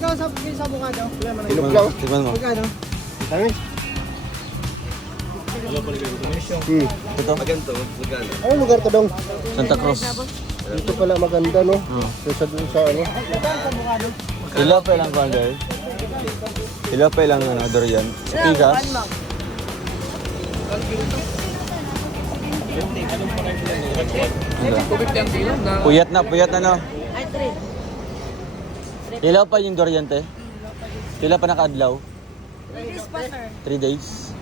magkano sa abogado? Ilog lang. Tignan mo. Magkano? Tamis. Ito. Ano lugar to dong? Santa Cruz. Dito pala maganda no? Sa dun sa ano? Ilo pa lang kander. Ilo pa lang ano, durian. Pigas. Puyat na no. Ay, 3. Ilaw pa yung durian te. Pila pa nakaadlaw? 3 days pa, sir. 3 days.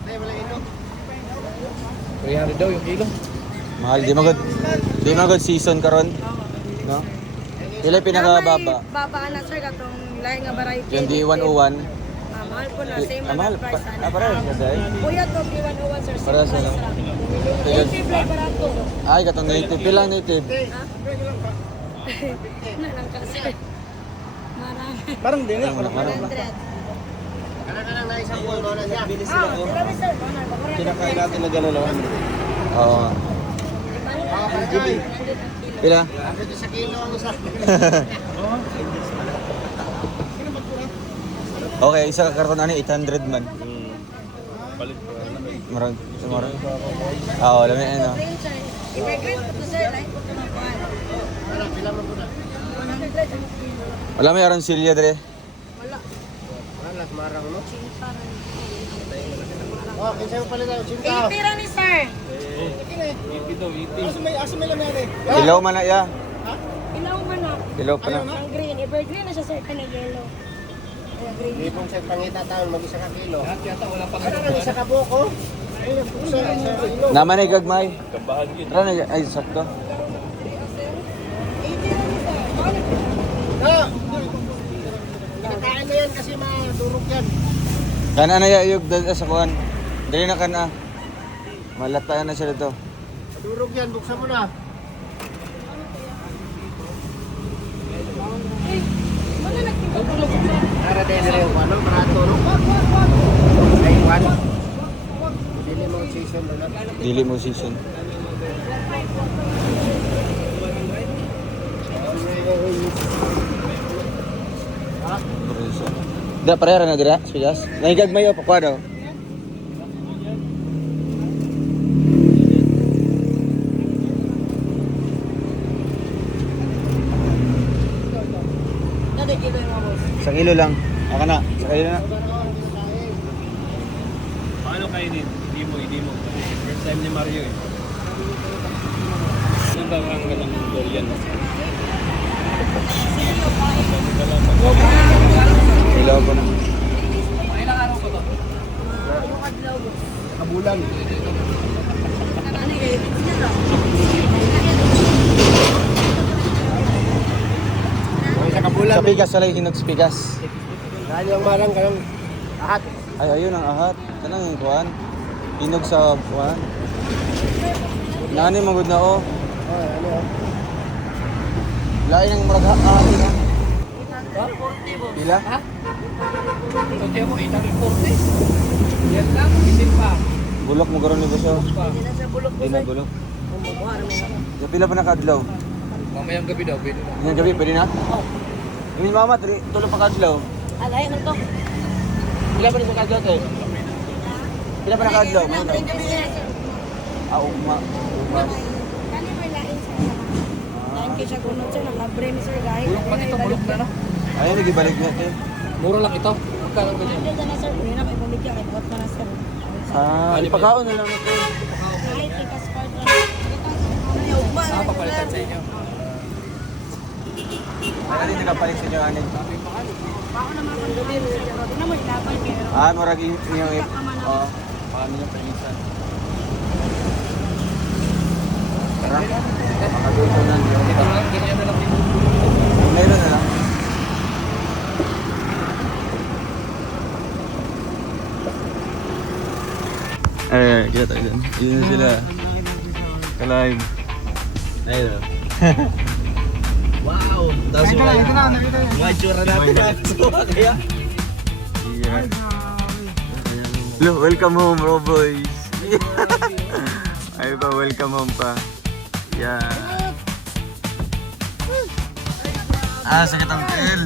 300 daw yung kilo. Mahal di magod season karon. No? Pila pinakababa? Baba na, sir, katong lahi nga variety. Yung D101. Mahal po na, same na Mahal price. pa. Para sa day. Kuya, to D101, sir. Para sa ano? Native lang barato. Ay, katong native. Pila native? Ha? Na lang ka, sir. Marami. Parang din na. 100. Kanang na isang puno na siya. Grabe, sir. Kinakain natin na gano'n naman. Oo nga. Pila? Dito sa kilo ang isa. Okay, isa ka karton ani 800 man. Marag. Oo, alam mo ano. Immigrant po to, sir. Lahi po to ng kuhan. Wala may aransilya dre. Wala. Wala, marang no? Oh, kinsa mo pala tayo? Chinta. 80 ra ni, sir. Asa may lamang natin? Ilaw man na ya. Ilaw man na. Ilaw pa na. Ang green. Evergreen na siya, sir. Kanya yellow. Kaya green. Di pong sa pangita taon, mag-isa ka kilo. Ano ka, isa ka buko? Sa Naman ay gagmay. Tara na ay sakto. 80 ra ni, sir. Ah! Kinakain na yan kasi madurog yan. Kana na ya yug sa kuan. Dili na kana. Malata na siya dito. Madurog yan, buksan mo na. Wala nagtinda. Para din na rin, ano, barato, no? Ay, one. Dili mo season na lang. Dili mo season. Da parera na dira, Pigas. Nahigag mayo pa kwado. Nada kilo yung mga boss. Sa kilo lang. Aka na. Sa kilo na. Paano kainin? Hindi mo. First time ni Mario eh. Ano ba ang galang durian? Kilo ko na. Ilang araw ko to? Yung adlaw, boss. Kabulan. Ano eh? Sa kabulan. Sa Pigas sa hinog sa Pigas. Dahil yung marang kanang ahat. Ay ayun ang ahat. Kanang yung kuan. Hinog sa kuan. Nani magud na oh. Oh, ano yun? Lain ang murag ahat na. 40, boss. Pila? Ito mo, 840. Yan lang, isin pa. Bulok mo karon ni Boso. Hindi na sa bulok, Di boss. na bulok. Kumukuha naman ako. Ya pila pa nakadlaw. Mamayang gabi daw, pwede na. Ngayong gabi pwede na. Ini mama tulo pa kadlaw. Alay, ano to? Pila pa ni sa kadlaw te? Pila pa nakadlaw? Wala pa rin kami, sir. Ah, ugma. Umas. Kani may lain, sir. Lain kayo siya gunod, sir. Nakabre ni sir, guys. Bulok pa nito, bulok na no? Ayun nagibalik niya te. Mura lang ito. Magkano ba yan? Hindi na, sir. Hindi na kayo bumigyan. Kaya buhat pa na, sir. Ah, ipakaon na lang ito. Ay, tikas part lang. Ay, ugma. Papalitan sa inyo. Ano din nakapalit sa inyo anin? Bako naman kung deliver, sir. Pero di na mo ilaban kayo. Ah, murag yung oh, paano yung palitan? Tara. Makaduto na niyo. Ito lang, ganyan na lang dito. Meron na lang. Kita tayo dyan. Yun na sila. Ka-live. Ayun. Wow! Tapos Ito na, nakita niya. mga itsura natin. Kaya? Yeah. Hello, welcome home, bro boys. Ay pa, welcome home pa. Yeah. Ah, sakit ang tail.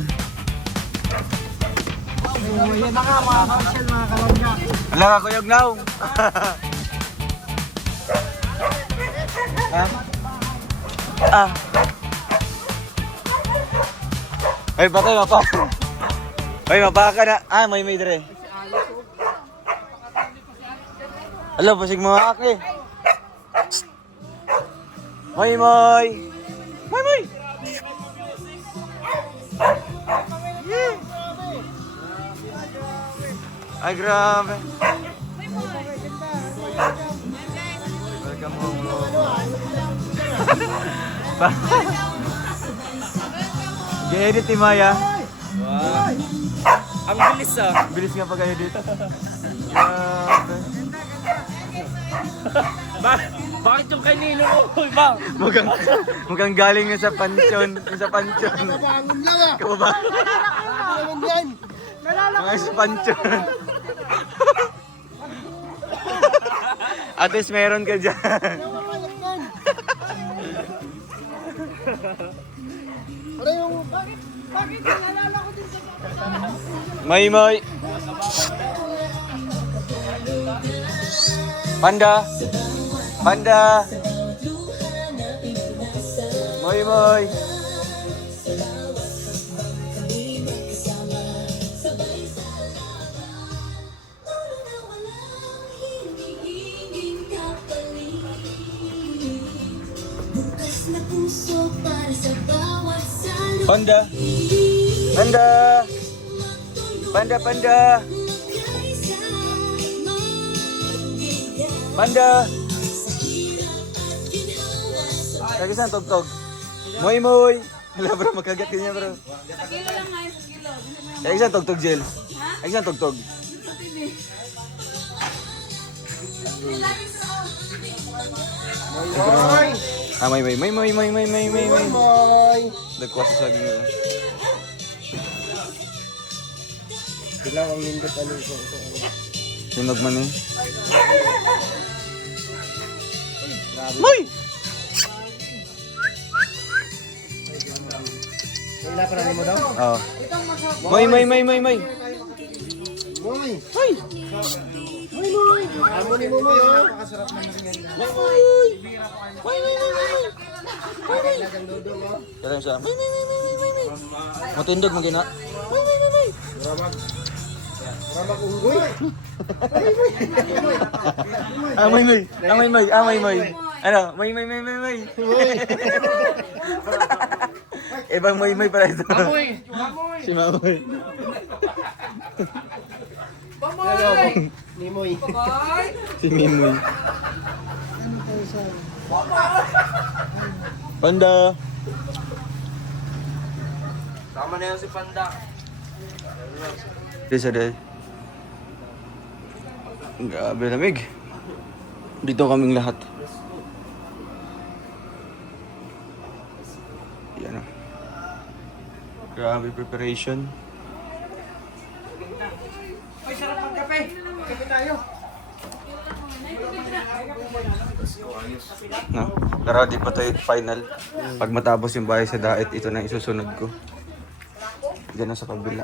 Yan na nga mga kausel, mga kalangga. Wala ka, Kuya Gnaw. Ha? Ah. Ay, patay, mapaka. Ay, mapaka na. Ah, may dire. Alam, pasig mga aki. May. Yeah. Ay, grabe. Welcome home, G-edit ni Maya. Wow. Ang bilis ah. Bilis nga pag-edit. Grabe. Bakit yung kanino ko? Bang! Mukhang galing nga sa pansyon. Sa pansyon. Kabangon lang ah. Kababae. Ano naman yan? Mga sa pansyon. At least meron ka dyan. Ano yung... May. Panda. May. Panda. Kaya saan tugtog? Moy. Wala bro, magkagat ka niya bro. Sa kilo lang nga, sa kilo. Kaya saan tugtog, Jel? Kaya saan tugtog? Ah, may. Nagkuha sa saging nila. Bilang ang lindot ano ito. Sinog man eh. Moy! Wala pa rin mo daw? Oo. Moy. Moy! Amo ni mo mo yun. Napakasarap na narin yan. Lagang dudong mo. Kaya siya. Moy. Matindog magina. Ramak unggoy. May. Ano? May. Ibang may para ito. Si Mamoy. Nimoy. Si Mimoy. Panda. Tama na yun si Panda. Desa day. Grabe lamig. Dito kaming lahat. Yan o. Grabe preparation. Ay, sarap magkape. Kape tayo. No? Pero di pa tayo final. Pag matapos yung bahay sa daet, ito na isusunod ko. Diyan na sa kabila.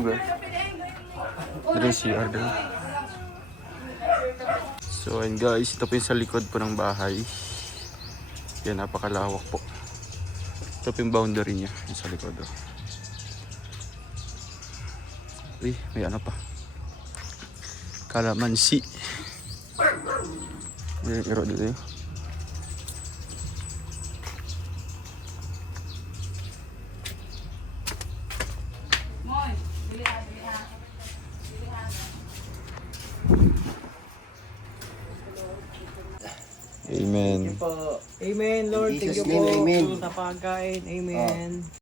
Okay. Ito yung CR doon. So ayun guys, ito po yung sa likod po ng bahay. Yan, napakalawak po. Ito po yung boundary niya, yung sa likod. Uy, may ano pa. Kalamansi. May iro dito yun. Amen. Amen, Lord. In Jesus' Thank you name, po amen. sa pagkain. Amen.